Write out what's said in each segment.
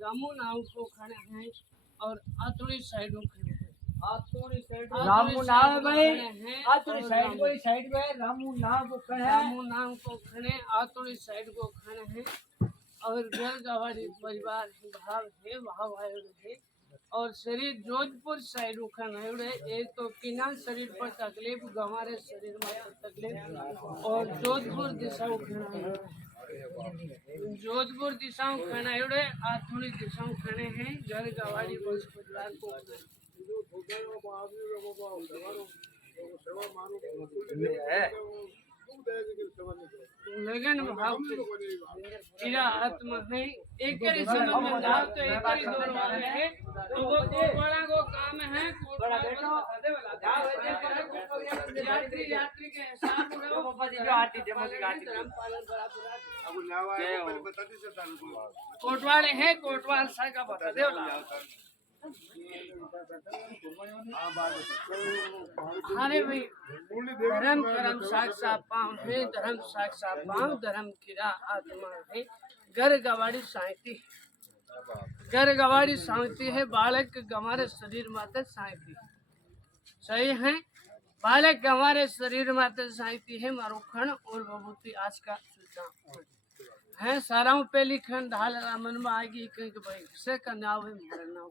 रामू नाम को खड़े हैं और आतुड़ी साइड को खड़े हैं। आतुड़ी साइड रामू नाम है भाई, आतुड़ी साइड को साइड में रामू नाम को खड़े हैं। रामू नाम को खड़े आतुड़ी साइड को खड़े हैं और घर गवारी परिवार भाव है भाव आयो है और शरीर जोधपुर साइड को खड़े है। एक तो किना शरीर पर तकलीफ गंवारे शरीर में तकलीफ और जोधपुर दिशा को खड़े है। जोधपुर दिशाओं खाना एवढे आथोड़ी दिशाओं खाने हैं घर गवाड़ी वंश परिवार को लगन भाव तेरा आत्मा है एक ही समय में जाओ तो एक ही दौर वाले है तो वो कोटवाड़ा को काम है यात्री के हिसाब कोटवाड़े है कोटवाल सा का बता दे अरे भाई धर्म कर्म साक्षात पाँव है धर्म साक्षात पाँव धर्म किरा आत्मा है घर गवाड़ी साइती घर गवाड़ी साइती है बालक गंवारे शरीर माते साइती सही है बालक गंवारे शरीर माते साइती है मारुखण और बबूती आज का सूचना है साराओं पे लिखन ढाल मन में आएगी कहीं भाई से का नाव है मेरा नाव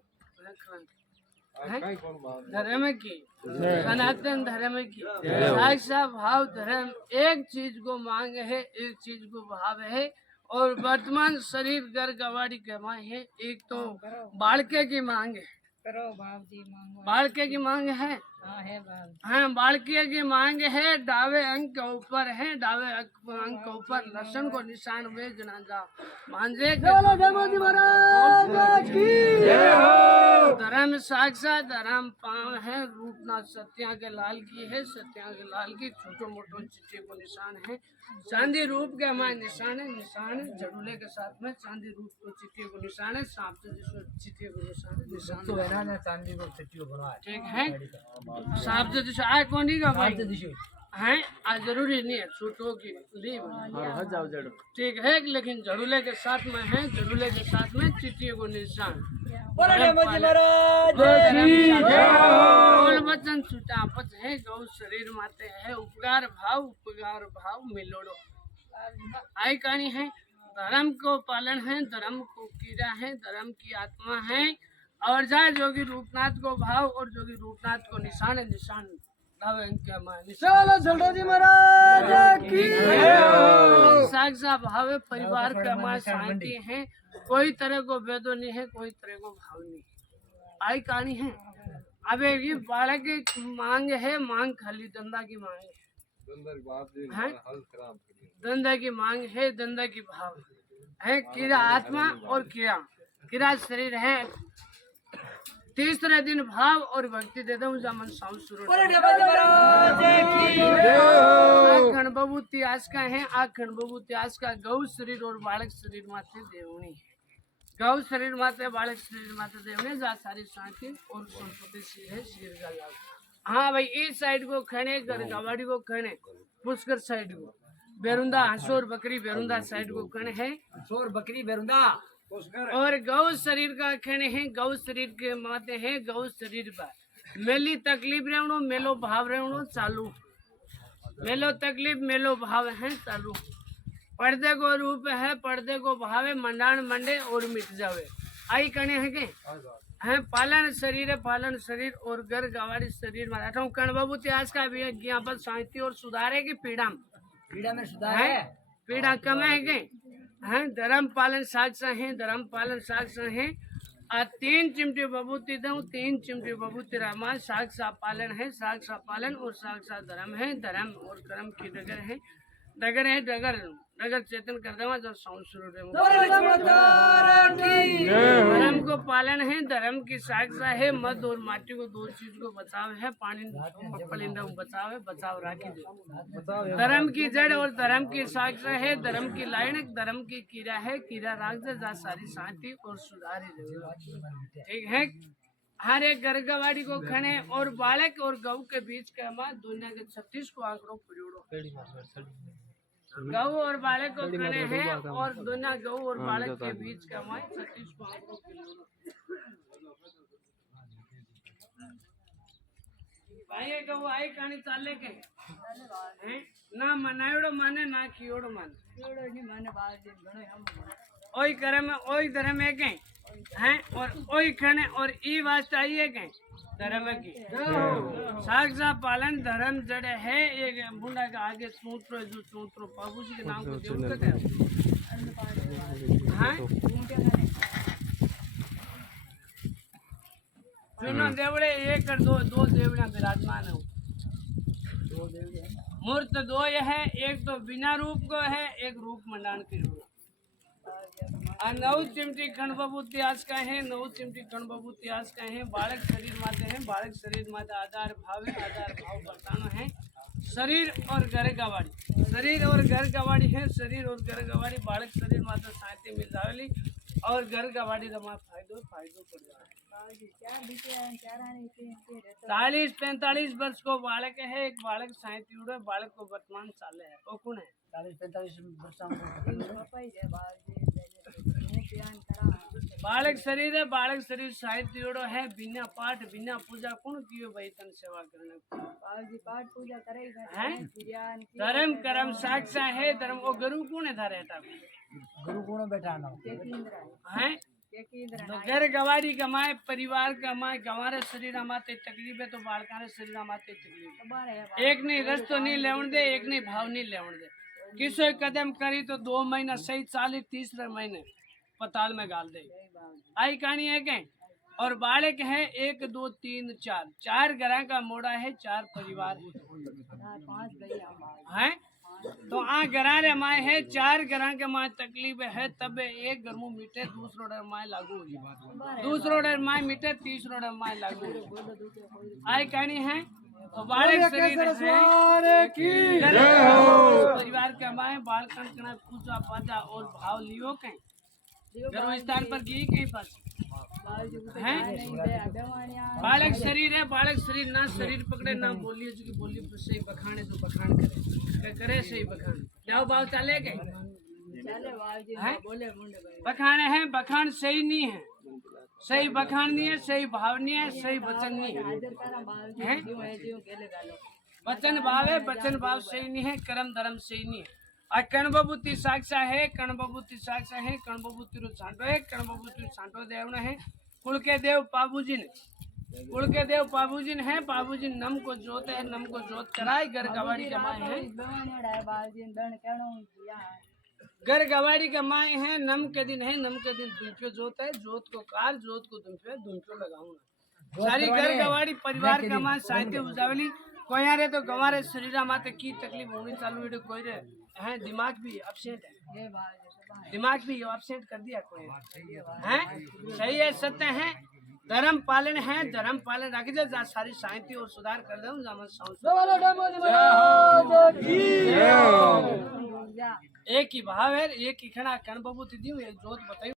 धर्म की सनातन धर्म की साक्षा भाव धर्म एक चीज को मांग है एक चीज को भाव है और वर्तमान शरीर घर गवाड़ी गवाए है एक तो बालके की मांग है बालके की मांग है हाँ बालके की मांग है डावे अंक के ऊपर है डावे अंक के ऊपर लसन को निशान वे जनाजा मांझे धर्म साक्षात धर्म पाव है रूपनाथ सत्या के लाल की है सत्या के लाल की छोटो मोटो चिट्ठी को निशान है चांदी रूप के हमारे निशान है झड़ूले के साथ में चांदी रूप को चिट्ठी को निशान है सांप से चिट्ठी को निशान तो है ना चांदी को चिट्ठी बना ठीक है सांप से दिशा आए कौन का भाई है आज जरूरी नहीं है छोटो की ठीक है लेकिन झड़ूले के साथ में है झड़ूले के साथ में चिट्ठी को निशान वचन छुटापत है गौ शरीर माते है उपकार भाव मिलोड़ो आई कहानी है धर्म को पालन है धर्म को कीड़ा है धर्म की आत्मा है और जहाँ जोगी रूपनाथ को भाव और जोगी रूपनाथ को निशान है निशान साक्षात भाव परिवार का हमारे शांति है कोई तरह को भेदो नहीं है कोई तरह को भाव नहीं आई कहानी है अब ये बालक की मांग है मांग खाली धंधा की मांग है धंधा की मांग है धंधा की भाव है कीड़ा आत्मा और कीड़ा शरीर है तीसरे दिन भाव और भक्ति देता हूँ जामन साउंड शुरू आखंड बबूती आज का है आखंड बबूती आज का गौ शरीर और बालक शरीर माथे देवनी है गौ शरीर माते बालक शरीर माते देवनी जा सारी शांति और संपत्ति सी है शेर का लाभ हाँ भाई इस साइड को खड़े गवाड़ी को खड़े पुष्कर साइड को बेरुंदा हंसोर बकरी बेरुंदा साइड को खड़े है हंसोर बकरी बेरुंदा और गौ शरीर का खड़े हैं गौ शरीर के माते हैं गौ शरीर पर मेली तकलीफ रहनो मेलो भाव रहनो चालू मेलो तकलीफ मेलो भाव है चालू पर्दे को रूप है पर्दे को भावे मंडाण मंडे और मिट जावे आई कने है के हैं पालन शरीर और घर गवाड़ी शरीर में बैठा हूँ कण बबूती आज का विज्ञापन शांति और सुधारे की पीड़ा में सुधार है। है पीड़ा कम है गए हैं धर्म पालन साक्ष है धर्म पालन साक्ष है आ 3 चिमटी बबूती दूं 3 चिमटी बबूती रामा साक्ष पालन है साक्ष पालन और साक्ष धर्म है धर्म और कर्म की डगर है डगर चेतन कर देवा जब साउंड शुरू धर्म को पालन है धर्म की साक्ष है मद और माटी को दो चीज को बचाव है पानी पलिंदा बचाव है बचाव राखी दे धर्म की जड़ और धर्म की साक्ष है धर्म की लाइन धर्म की कीड़ा है कीड़ा राख दे जा सारी शांति और सुधारी दे ठीक है हर एक घर गवाड़ी को खने और बालक और गऊ के बीच का माँ दुनिया के 36 को आंकड़ों प्रयोड़ो गऊ और बालक को खने हैं और दुनिया गऊ और बालक के बीच का माँ 36 को आंकड़ों भाई गऊ आई कहानी चाले के हैं ना मनायोड़ो माने ना खियोड़ो माने ओई कर्म ओई धर्म है के हैं और ओई खने और ई वास्ते आई है के धर्म की साक्षा पालन धर्म जड़े है एक बुंडा का आगे सूत्रो जो सूत्रो बाबू जी के नाम को देव कहते हैं सुनो देवड़े एक और दो देवड़ा विराजमान है मूर्त दो है एक तो बिना रूप को है एक रूप मंडान के रूप नौ चिमटी खंड बबूती आज का है नौ चिमटी खंड बबूती आज का है बालक शरीर माते हैं बालक शरीर माते आधार भाव है आधार भाव बताना है शरीर और घर गवाड़ी है शरीर और घर गवाड़ी बालक शरीर माते साहित्य मिल जावेली और घर गवाड़ी रमा फायदो पड़ जाए 40-45 वर्ष को बालक है एक बालक साहित्य बालक को वर्तमान साल है वो कौन है 40-45 वर्ष बालक शरीर साहित्य जोड़ो है बिना पाठ बिना पूजा कौन कियो भाई तन सेवा करने पाठ पूजा हैं धर्म कर्म साक्षा है धर्म वो गुरु कौन है धारे गुरु कौन बैठा ना हैं तो घर गवाड़ी कमाए परिवार कमाए गंवारे शरीर माते तकलीफ है तो बालकारे शरीर माते तकलीफ एक नहीं रस तो नहीं लेवन दे एक नहीं भाव नहीं लेवन दे किसो कदम करी तो 2 महीना सही 40-30 महीने पताल में गाल दे आई कहानी है क्या और बालक है 1 2 3 4 घरा का मोड़ा है 4 परिवार है तो आ घरा रे माए है 4 घरा के माए तकलीफ है तब एक घर में मीटे दूसरो डर माए लागू दूसरो डर माए मीटे तीसरो डर माए लागू आई कहानी है तो बालक शरीर है परिवार के माए बालकन कना पूजा पाजा और भाव लियो के गर्भ स्थान पर गई कहीं पास बालक शरीर है बालक शरीर ना शरीर पकड़े ना बोलिए जो कि बोली पर सही बखाने तो बखान करे सही बखान जाओ भाव चले गए बखाने हैं बखान सही नहीं है सही बखान नहीं है सही भाव नहीं है सही वचन नहीं है वचन भाव है वचन भाव सही नहीं है कर्म धर्म सही नहीं है और कण बबूती साक्षा है कण बबूती साक्षा है कण बबूती रो छांटो है कण बबूती छांटो देव है कुल के देव पाबूजी ने कुल के देव पाबूजी है पाबूजी नम को जोत है नम को जोत कराए घर गवाड़ी कमाए है घर गवाड़ी कमाए हैं नम के दिन है नम के दिन दुम्फे जोत है जोत को कार जोत को दुम्फे लगाऊंगा सारी घर गवाड़ी परिवार कमाए साहित्य उजावली कोई रे तो गंवारे शरीर माते की तकलीफ होनी चालू है कोई रे है दिमाग भी अपसेट है दिमाग भी अपसेट कर दिया कोई है सही है सत्य है धर्म पालन है धर्म पालन रख दे जा सारी शांति और सुधार कर दे एक ही भाव है एक ही खड़ा कण बबूती दी जोत बताई